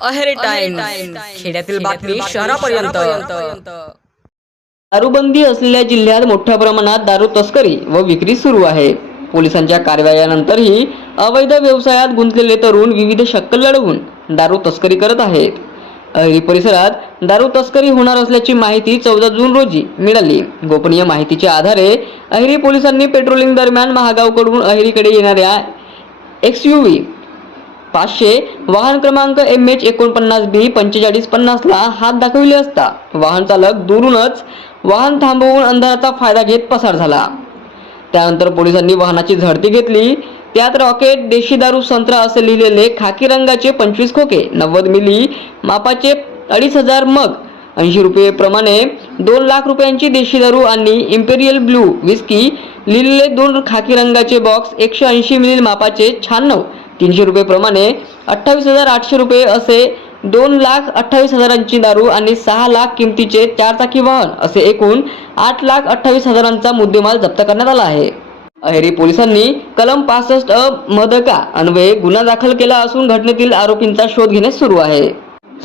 Aheri time खेड्यातील बातमी शहरापर्यंत. दारूबंदी असलेल्या जिल्ह्यात मोठ्या प्रमाणात दारू तस्करी व विक्री सुरू आहे. पोलिसांच्या कारवायानंतरही अवैध व्यवसायात गुंतलेले तरुण विविध शक्कल लढवून दारू तस्करी करत आहेत. अहिरी परिसरात दारू तस्करी होणार असल्याची माहिती चौदा जून रोजी मिळाली. गोपनीय माहितीच्या आधारे अहिरी पोलिसांनी पेट्रोलिंग दरम्यान महागावकडून अहिरीकडे येणाऱ्या एक्स यू व्ही पाचशे वाहन क्रमांक एम एच एकोणपन्नास बी पंचेचाळीस पन्नासला हात दाखविले असता वाहन चालक दुरूनच वाहन थांबवून अंधाराचा फायदा घेत पसार झाला. त्यानंतर पोलिसांनी वाहनाची झडती घेतली. त्यात रॉकेट देशी दारू संत्रा असे लिहिलेले खाकी रंगाचे पंचवीस खोके नव्वद मिली मापाचे अडीच हजार मग ऐंशी रुपये प्रमाणे दोन लाख रुपयांची देशी दारू आणि इम्पेरियल ब्लू विस्की लिहिलेले दोन खाकी रंगाचे बॉक्स एकशे ऐंशी मिली मापाचे शहाण्णव तीनशे रुपये प्रमाणे अठ्ठावीस हजार आठशे रुपये असे दोन लाख अठ्ठावीस हजारांची दारू आणि सहा लाख किमतीचे चार चाकी वाहन असे एकूण आठ लाख अठ्ठावीस हजारांचा मुद्देमाल जप्त करण्यात आला आहे. अहेरी पोलिसांनी कलम पासष्ट अ मदका अन्वये गुन्हा दाखल केला असून घटनेतील आरोपींचा शोध घेणे सुरू आहे.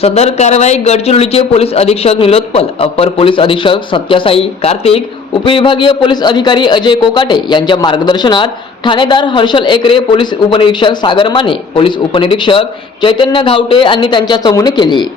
सदर कारवाई गडचिरोलीचे पोलीस अधीक्षक निलोत्पल अपर पोलीस अधीक्षक सत्यासाई कार्तिक उपविभागीय पोलीस अधिकारी अजय कोकाटे यांच्या मार्गदर्शनात ठाणेदार हर्षल एकरे पोलीस उपनिरीक्षक सागर माने पोलीस उपनिरीक्षक चैतन्य घावटे यांनी त्यांच्या चमूने केली.